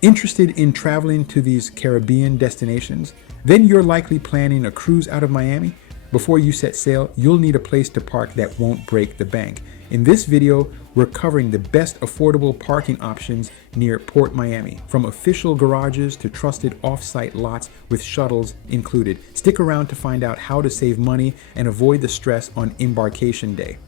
Interested in traveling to these Caribbean destinations? Then you're likely planning a cruise out of Miami. Before you set sail, you'll need a place to park that won't break the bank. In this video, we're covering the best affordable parking options near Port Miami, from official garages to trusted off-site lots with shuttles included. Stick around to find out how to save money and avoid the stress on embarkation day.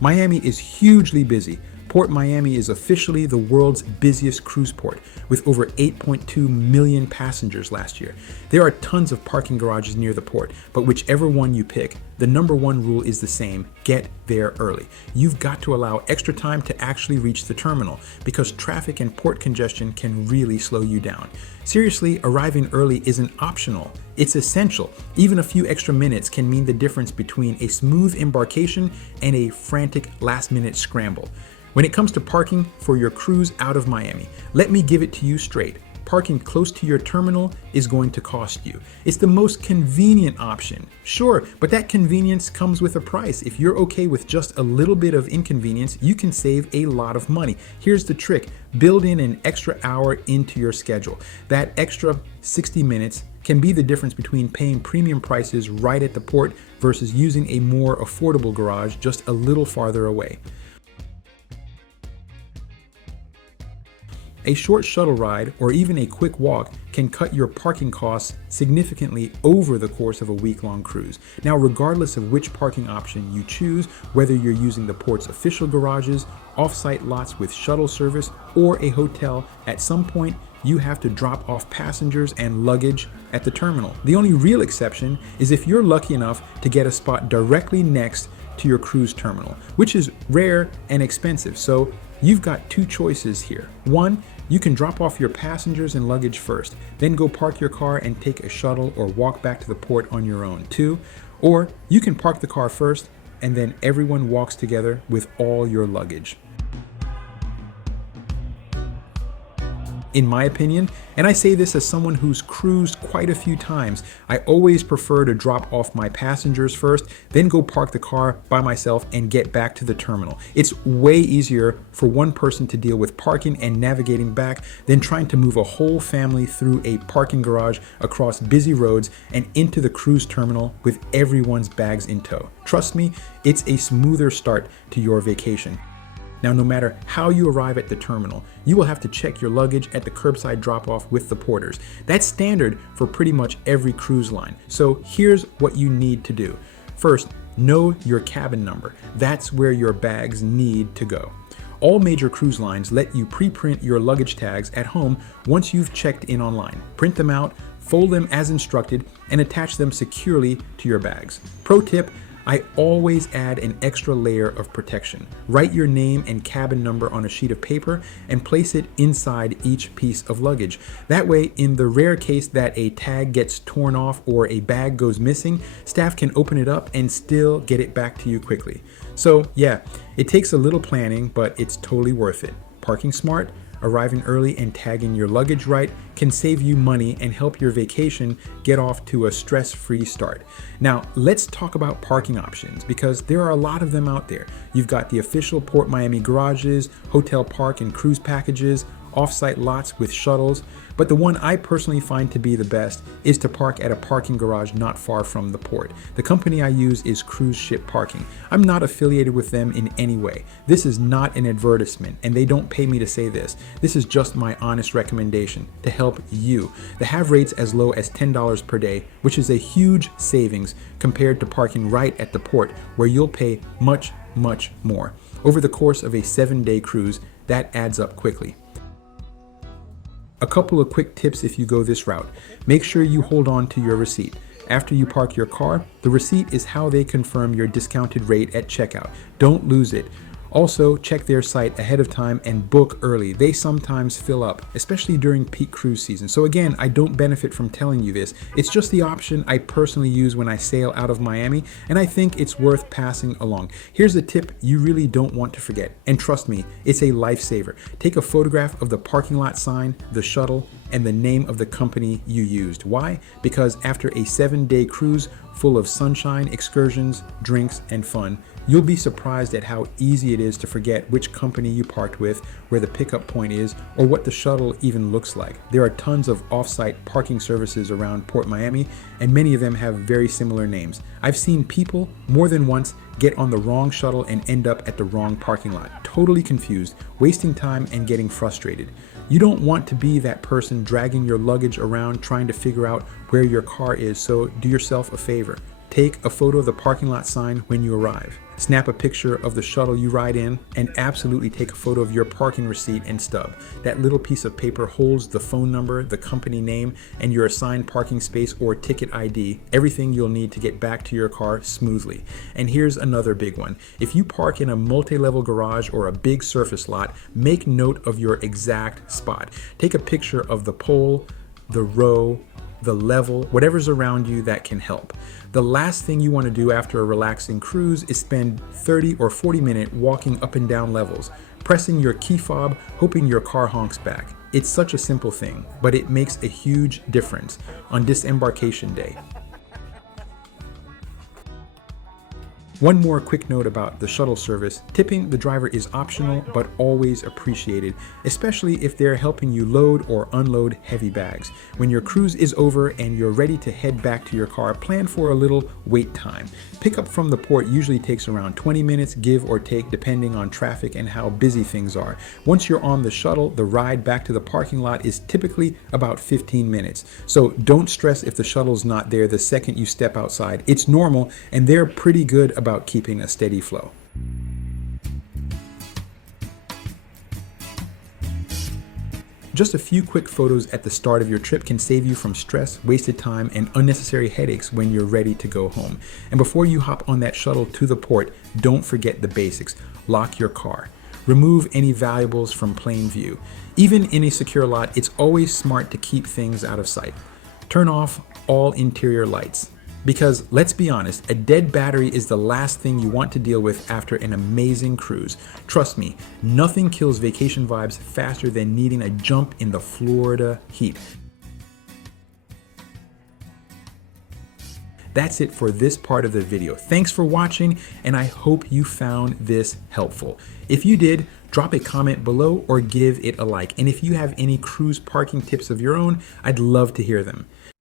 Miami is hugely busy. Port Miami is officially the world's busiest cruise port, with over 8.2 million passengers last year. There are tons of parking garages near the port, but whichever one you pick, the number one rule is the same: get there early. You've got to allow extra time to actually reach the terminal, because traffic and port congestion can really slow you down. Seriously, arriving early isn't optional. It's essential. Even a few extra minutes can mean the difference between a smooth embarkation and a frantic last-minute scramble. When it comes to parking for your cruise out of Miami, let me give it to you straight. Parking close to your terminal is going to cost you. It's the most convenient option, sure, but that convenience comes with a price. If you're okay with just a little bit of inconvenience, you can save a lot of money. Here's the trick: build in an extra hour into your schedule. That extra 60 minutes can be the difference between paying premium prices right at the port versus using a more affordable garage just a little farther away. A short shuttle ride or even a quick walk can cut your parking costs significantly over the course of a week-long cruise. Now, regardless of which parking option you choose, whether you're using the port's official garages, off-site lots with shuttle service, or a hotel, at some point you have to drop off passengers and luggage at the terminal. The only real exception is if you're lucky enough to get a spot directly next to your cruise terminal, which is rare and expensive. So you've got two choices here. One, you can drop off your passengers and luggage first, then go park your car and take a shuttle or walk back to the port on your own. Two, or you can park the car first and then everyone walks together with all your luggage. In my opinion, and I say this as someone who's cruised quite a few times, I always prefer to drop off my passengers first, then go park the car by myself and get back to the terminal. It's way easier for one person to deal with parking and navigating back than trying to move a whole family through a parking garage across busy roads and into the cruise terminal with everyone's bags in tow. Trust me, it's a smoother start to your vacation. Now, no matter how you arrive at the terminal, you will have to check your luggage at the curbside drop-off with the porters. That's standard for pretty much every cruise line. So here's what you need to do. First, know your cabin number. That's where your bags need to go. All major cruise lines let you pre-print your luggage tags at home once you've checked in online. Print them out, fold them as instructed, and attach them securely to your bags. Pro tip: I always add an extra layer of protection. Write your name and cabin number on a sheet of paper and place it inside each piece of luggage. That way, in the rare case that a tag gets torn off or a bag goes missing, staff can open it up and still get it back to you quickly. So yeah, it takes a little planning, but it's totally worth it. Parking smart, arriving early, and tagging your luggage right can save you money and help your vacation get off to a stress-free start. Now, let's talk about parking options, because there are a lot of them out there. You've got the official Port Miami garages, hotel park and cruise packages, off-site lots with shuttles, but the one I personally find to be the best is to park at a parking garage not far from the port. The company I use is Cruise Ship Parking. I'm not affiliated with them in any way. This is not an advertisement, and they don't pay me to say this. This is just my honest recommendation to help you. They have rates as low as $10 per day, which is a huge savings compared to parking right at the port, where you'll pay much, much more. Over the course of a 7-day cruise, that adds up quickly. A couple of quick tips if you go this route. Make sure you hold on to your receipt. After you park your car, the receipt is how they confirm your discounted rate at checkout. Don't lose it. Also, check their site ahead of time and book early. They sometimes fill up, especially during peak cruise season. So again, I don't benefit from telling you this. It's just the option I personally use when I sail out of Miami, and I think it's worth passing along. Here's a tip you really don't want to forget, and trust me, it's a lifesaver. Take a photograph of the parking lot sign, the shuttle, and the name of the company you used. Why? Because after a 7-day cruise full of sunshine, excursions, drinks, and fun, you'll be surprised at how easy it is to forget which company you parked with, where the pickup point is, or what the shuttle even looks like. There are tons of off-site parking services around PortMiami, and many of them have very similar names. I've seen people more than once get on the wrong shuttle and end up at the wrong parking lot, totally confused, wasting time and getting frustrated. You don't want to be that person dragging your luggage around trying to figure out where your car is, so do yourself a favor. Take a photo of the parking lot sign when you arrive. Snap a picture of the shuttle you ride in, and absolutely take a photo of your parking receipt and stub. That little piece of paper holds the phone number, the company name, and your assigned parking space or ticket ID, everything you'll need to get back to your car smoothly. And here's another big one. If you park in a multi-level garage or a big surface lot, make note of your exact spot. Take a picture of the pole, the row, the level, whatever's around you that can help. The last thing you want to do after a relaxing cruise is spend 30 or 40 minutes walking up and down levels, pressing your key fob, hoping your car honks back. It's such a simple thing, but it makes a huge difference on disembarkation day. One more quick note about the shuttle service. Tipping the driver is optional, but always appreciated, especially if they're helping you load or unload heavy bags. When your cruise is over and you're ready to head back to your car, plan for a little wait time. Pickup from the port usually takes around 20 minutes, give or take, depending on traffic and how busy things are. Once you're on the shuttle, the ride back to the parking lot is typically about 15 minutes. So don't stress if the shuttle's not there the second you step outside. It's normal, and they're pretty good about keeping a steady flow. Just a few quick photos at the start of your trip can save you from stress, wasted time, and unnecessary headaches when you're ready to go home. And before you hop on that shuttle to the port, don't forget the basics. Lock your car. Remove any valuables from plain view. Even in a secure lot, it's always smart to keep things out of sight. Turn off all interior lights. Because let's be honest, a dead battery is the last thing you want to deal with after an amazing cruise. Trust me, nothing kills vacation vibes faster than needing a jump in the Florida heat. That's it for this part of the video. Thanks for watching, and I hope you found this helpful. If you did, drop a comment below or give it a like. And if you have any cruise parking tips of your own, I'd love to hear them.